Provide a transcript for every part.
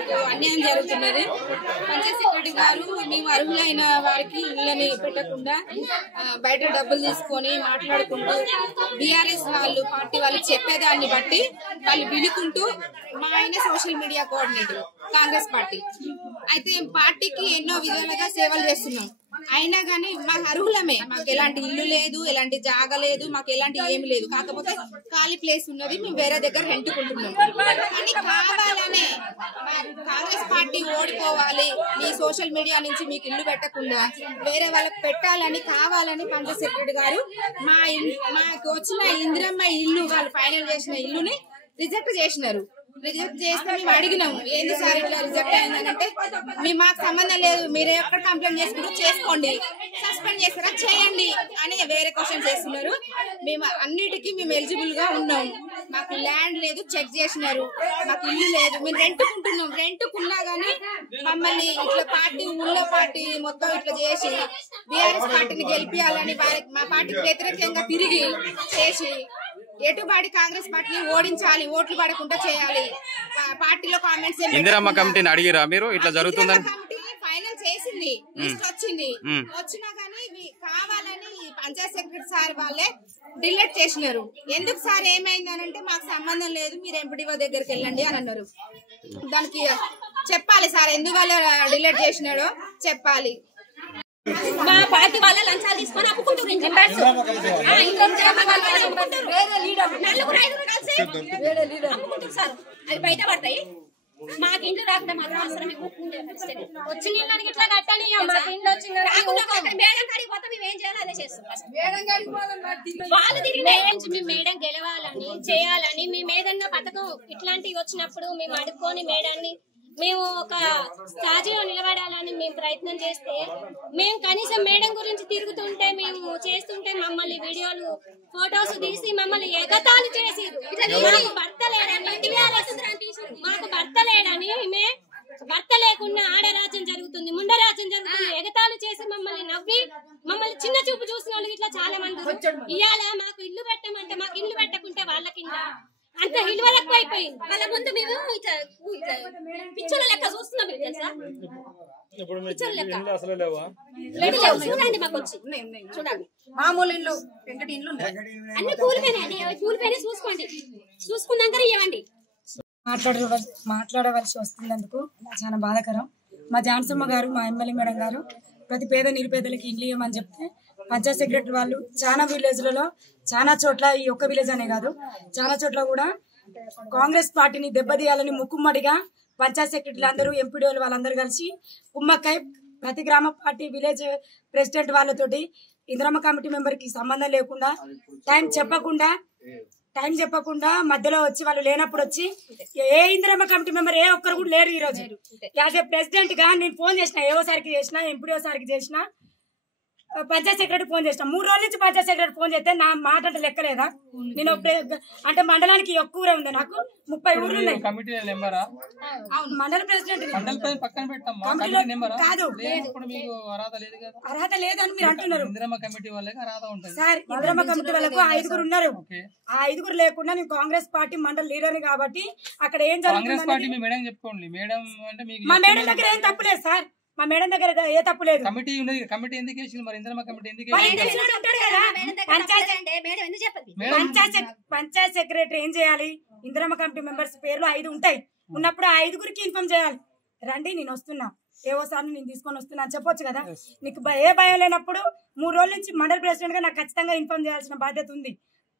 నాకు అన్యాయం జరుగుతున్నది. పంచాయత్ సెక్రటరీ గారు మేము అర్హులైన వారికి ఇళ్ళని పెట్టకుండా బయట డబ్బులు తీసుకొని మాట్లాడుకుంటూ బీఆర్ఎస్ వాళ్ళు పార్టీ వాళ్ళు చెప్పేదాన్ని బట్టి వాళ్ళు వినుకుంటూ మా ఆయన social media coordinator Congress party అయితే పార్టీకి ఎన్నో విధాలుగా సేవలు చేస్తున్నాం. అయినా గానీ మాకు అర్హులమే, మాకు ఎలాంటి ఇల్లు లేదు, ఎలాంటి జాగ లేదు, మాకు ఎలాంటి ఏమి లేదు. కాకపోతే ఖాళీ ప్లేస్ ఉన్నది, మేము వేరే దగ్గర రెంట్కుంటున్నాం. కానీ కావాలనే కాంగ్రెస్ పార్టీ ఓడిపోవాలి, మీ సోషల్ మీడియా నుంచి మీకు ఇల్లు పెట్టకుండా వేరే వాళ్ళకి పెట్టాలని కావాలని పంచాయత్ సెక్రటరీ గారు మాకు వచ్చిన ఇందిరమ్మ ఇల్లు వాళ్ళు ఫైనల్ చేసిన ఇల్లుని రిజెక్ట్ చేసినారు. రిజెక్ట్ చేస్తే మేము అడిగినాము, ఏంది సార్ ఇట్లా రిజెక్ట్ అయిందనంటే మాకు సంబంధం లేదు, మీరు ఎక్కడ కంప్లైంట్ చేసుకుంటూ చేసుకోండి, సస్పెండ్ చేస్తారా చేయండి అని వేరే క్వశ్చన్ చేస్తున్నారు. మేము అన్నిటికీ మేము ఎలిజిబుల్ గా ఉన్నాం, మాకు ల్యాండ్ లేదు చెక్ చేసినారు, మాకు ఇల్లు లేదు, మేము రెంట్కుంటున్నాం. రెంట్కున్నా గానీ మమ్మల్ని ఇట్లా పార్టీ ఊళ్ళో పార్టీ మొత్తం ఇట్లా చేసి బీఆర్ఎస్ పార్టీని గెలిపియాలని మా పార్టీకి వ్యతిరేకంగా తిరిగి చేసి ఎటుబాడి కాంగ్రెస్ పార్టీని ఓడించాలి, ఓట్లు పడకుండా చేయాలి. పార్టీలో కామెంట్స్ ఇందిరమ్మ కమిటీని అడిగిరా మీరు ఇట్లా జరుగుతుందని? ఫైనల్ చేసింది, లిస్ట్ వచ్చింది, వచ్చినా గానీ కావాలని పంచాయత్ సెక్రటరీ సార్ వాళ్ళే డిలీట్ చేసినారు. ఎందుకు సార్ ఏమైంది అని అంటే మాకు సంబంధం లేదు, మీరు ఎంపీడీఓ దగ్గరికి వెళ్ళండి అని అన్నారు. దానికి చెప్పాలి సార్ ఎందువల్ల డిలీట్ చేసినాడో చెప్పాలి. మా పార్టీ వాళ్ళ లంచాలు తీసుకొని అప్పుకుంటారు. సార్ అది బయట పడతాయి, మాకు ఇంట్లో రాకుండా మాత్రం అవసరం. వచ్చిన ఇళ్ళకి ఇట్లా కట్టాలి, మాకు ఇంట్లో వచ్చిన మేడం కాడికి పోతే మేము ఏం చేయాలి అదే చేస్తాం. వాళ్ళు తిరిగి మేము మేడం గెలవాలని చేయాలని మేము ఏదన్నా పథకం ఇట్లాంటివి వచ్చినప్పుడు మేము అడుక్కొని మేడాన్ని మేము ఒక స్థాయిలో నిలబడాలని మేము ప్రయత్నం చేస్తే మేము కనీసం మేడం గురించి తిరుగుతుంటే మేము చేస్తుంటే మమ్మల్ని వీడియోలు ఫొటోస్ తీసి మమ్మల్ని ఎగతాళి చేసి మాకు భర్త లేడని భర్త లేకుండా ఆడరాజ్యం జరుగుతుంది, ముండరాజ్యం జరుగుతుంది, ఎగతాళి చేసి మమ్మల్ని నవ్వి మమ్మల్ని చిన్న చూపు చూసిన వాళ్ళు ఇట్లా చాలా మంది. ఇవాళ మాకు ఇల్లు పెట్టమంటే మాకు ఇల్లు పెట్టకుంటే వాళ్ళ కింద అంత విలువ ఎక్కువ అయిపోయింది. వాళ్ళ ముందు మేము పిచ్చల లెక్క చూస్తున్నాం. చూడండి మాకు వచ్చి చూడండి మామూలు ఇల్లు వెంకటి ఇల్లు అన్ని కూలిపోయినాయి చూసుకోండి, చూసుకున్నాక ఇవ్వండి. మాట్లాడవలసి వస్తున్నందుకు చాలా బాధాకరం. మా జాన్సమ్మ గారు మా ఎమ్మెల్యే మేడం గారు ప్రతి పేద నిరుపేదలకి ఇల్లు ఇవ్వమని చెప్తే పంచాయత్ సెక్రటరీ వాళ్ళు చాలా విలేజ్లలో చాలా చోట్ల, ఈ ఒక్క విలేజ్ అనే కాదు చాలా చోట్ల కూడా కాంగ్రెస్ పార్టీని దెబ్బతీయాలని ముక్కుమ్మడిగా పంచాయత్ సెక్రటరీలు అందరూ ఎంపీడీఓలు వాళ్ళందరూ కలిసి కుమ్మక్కై ప్రతి గ్రామ పార్టీ విలేజ్ ప్రెసిడెంట్ వాళ్ళతోటి ఇందిరమ్మ కమిటీ మెంబర్ కి సంబంధం లేకుండా టైం చెప్పకుండా మధ్యలో వచ్చి వాళ్ళు లేనప్పుడు వచ్చి ఏ ఇందిరమ్మ కమిటీ మెంబర్ ఏ ఒక్కరు కూడా లేరు. ఈ రోజు యాజ్ ఏ ప్రెసిడెంట్ గా నేను ఫోన్ చేసిన, ఏఓ సార్కి చేసిన, ఎంపీడీఓ సార్కి చేసిన, పంచాయత్ సెక్రటరీ ఫోన్ చేసిన. 3 రోజుల నుంచి పంచాయత్ సెక్రటరీ ఫోన్ చేస్తే నా మాట అంటే లెక్కలేదా? నేను అంటే మండలానికి ఎక్కువ ఊరే ఉంది, నాకు 30 ఊర్లు ఉన్నాయి. మండల ప్రెసిడెంట్ కాదు, అర్హత లేదని మీరు అంటున్నారు సార్. ఇందిరమ్మ కమిటీ వాళ్ళకు 5గురు ఉన్నారు, ఆ 5గురు లేకుండా నేను కాంగ్రెస్ పార్టీ మండల లీడర్ కాబట్టి అక్కడ ఏం జరుగుతుంది మా మేడం దగ్గర ఏం తప్పులేదు సార్, మా మేడం దగ్గర ఏ తప్పు లేదు. పంచాయత్ సెక్రటరీ ఏం చేయాలి? ఇందిరమ్మ కమిటీ మెంబర్స్ పేర్లు 5 ఉంటాయి, ఉన్నప్పుడు ఆ 5గురికి ఇన్ఫార్మ్ చేయాలి. రండి నేను వస్తున్నా, ఏవో సార్ నేను తీసుకొని వస్తున్నా అని చెప్పొచ్చు కదా. నీకు ఏ భయం లేనప్పుడు 3 రోజుల నుంచి మండల ప్రెసిడెంట్ గా నాకు ఖచ్చితంగా ఇన్ఫార్మ్ చేయాల్సిన బాధ్యత ఉంది.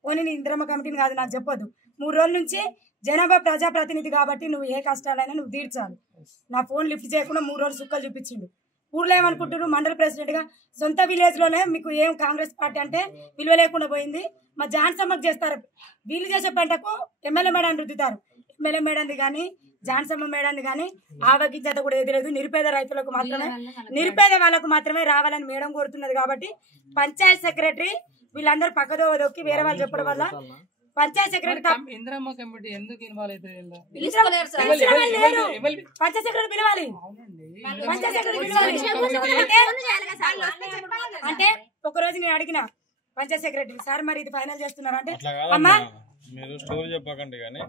పోనీ నీ ఇందిరమ్మ కమిటీని కాదు నాకు చెప్పొద్దు. 3 రోజుల నుంచి జనాభా ప్రజాప్రతినిధి కాబట్టి నువ్వు ఏ కష్టాలైనా నువ్వు తీర్చాలి. నా ఫోన్ లిఫ్ట్ చేయకుండా 3 రోజులు సుక్కలు చూపించిండు. ఊర్లో ఏమనుకుంటున్నారు, మండల ప్రెసిడెంట్ గా సొంత విలేజ్ లోనే మీకు ఏం కాంగ్రెస్ పార్టీ అంటే విలువ లేకుండా పోయింది. మా జాన్సమ్మకు చేస్తారు, వీళ్ళు చేసే పంటకు ఎమ్మెల్యే మేడం రుద్దుతారు. ఎమ్మెల్యే మేడంది కానీ జాన్సమ్మ మేడంది కానీ ఆవగించేత కూడా ఎదురలేదు. నిరుపేద రైతులకు మాత్రమే, నిరుపేద వాళ్ళకు మాత్రమే రావాలని మేడం కోరుతున్నది. కాబట్టి పంచాయత్ సెక్రటరీ వీళ్ళందరూ పక్కదో దొక్కి వేరే వాళ్ళు చెప్పడం వల్ల పంచాయత్ సెక్రటరీ ఇందిరమ్మ కమిటీ ఎందుకు ఇన్వాల్వ్ అయితే పంచాయత్ సెక్రటరీ పిలవాలి. పంచాయత్ సెక్రటరీ అంటే ఒక రోజు నేను అడిగిన పంచాయత్ సెక్రటరీ సార్ మరి ఇది ఫైనల్ చేస్తున్నారంటే అమ్మా మీరు స్టోరీ చెప్పకండి కానీ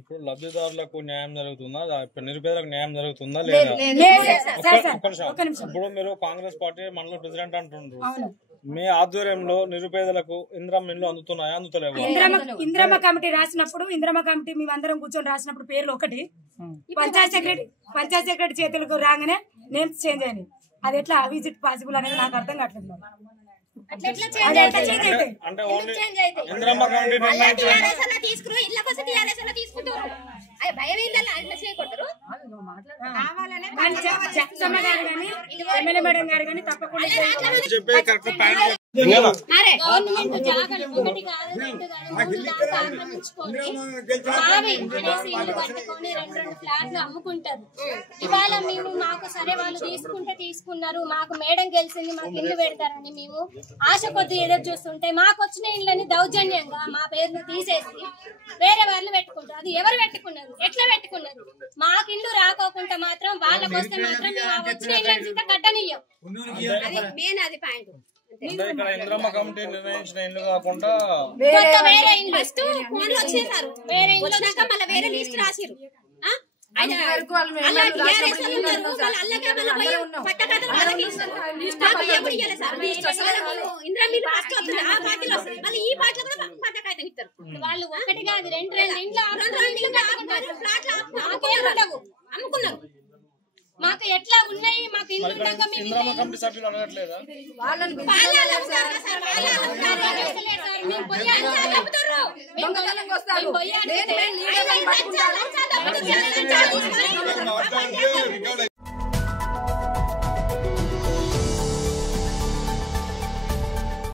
ఇప్పుడు లబ్ధిదారులకు న్యాయం జరుగుతుందా, ఇప్పుడు నిరుపేదలకు న్యాయం జరుగుతుందా లేదా? ఒక్క నిమిషం. ఇప్పుడు మీరు కాంగ్రెస్ పార్టీ మండల ప్రెసిడెంట్ అంటున్నారు, మీ ఆధ్వర్యంలో నిరుపేదలకు ఇందిరమ్మ ఇండ్లు అందుతున్నాయా, అందుతలేవు? ఇందిరమ్మ కమిటీ రాసినప్పుడు, ఇందిరమ్మ కమిటీ మేమందరం కూర్చొని రాసినప్పుడు పేర్లు ఒకటి, పంచాయత్ సెక్రటరీ చేతులకు రాగానే నేమ్స్ చేంజ్ అయినాయి. అది ఎట్లా విజిట్ పాసిబుల్ అనేది నాకు అర్థం కావట్లేదు. అంటే only Indiramma committee MLA madam గారు కానీ తప్పకుండా చెప్పే కరెక్ట్ పాయింట్. గవర్నమెంట్ జాగాలు ఒకటి కాదు రెండు కాదు మూడు దాకా ఆక్రమించుకొని బావి అనేసి ఇల్లు కట్టుకొని రెండు ఫ్లాట్లు అమ్ముకుంటారు. ఇవాళ మేము మాకు సరే వాళ్ళు తీసుకున్నారు, మాకు మేడం గెలిచింది, మాకు ఇల్లు పెడతారని మేము ఆశ కొద్ది ఎదురు చూస్తుంటే మాకు వచ్చిన ఇళ్ళని దౌర్జన్యంగా మా పేరును తీసేసి వేరే వాళ్ళు పెట్టుకుంటారు. అది ఎవరు పెట్టుకున్నారు, ఎట్లా పెట్టుకున్నారు? మాకు ఇల్లు రాకోకుండా మాత్రం వాళ్ళకి వస్తే మాత్రం మేము వచ్చిన ఇళ్ళని కట్టనియ్యం. అది పాయింట్. అంటే ఇక్కడ ఇందిరమ్మ కమిటీ నిర్ణయించిన ఇల్లు కాకుండా వేరే ఇల్లు ఫస్ట్ ఫోన్లు వచ్చేసారు, వేరే ఇల్లు వచ్చాక మళ్ళీ వేరే లిస్ట్ రాసిరు. వాళ్ళు ఒకటి కాదు రెండు ఇంట్లో అమ్ముకున్నారు. మాకు ఎట్లా ఉన్నాయి, మాకు ఇల్లు ఇందిరమ్మ కమిటీ సభ్యులు అడగట్లేదా? పోయి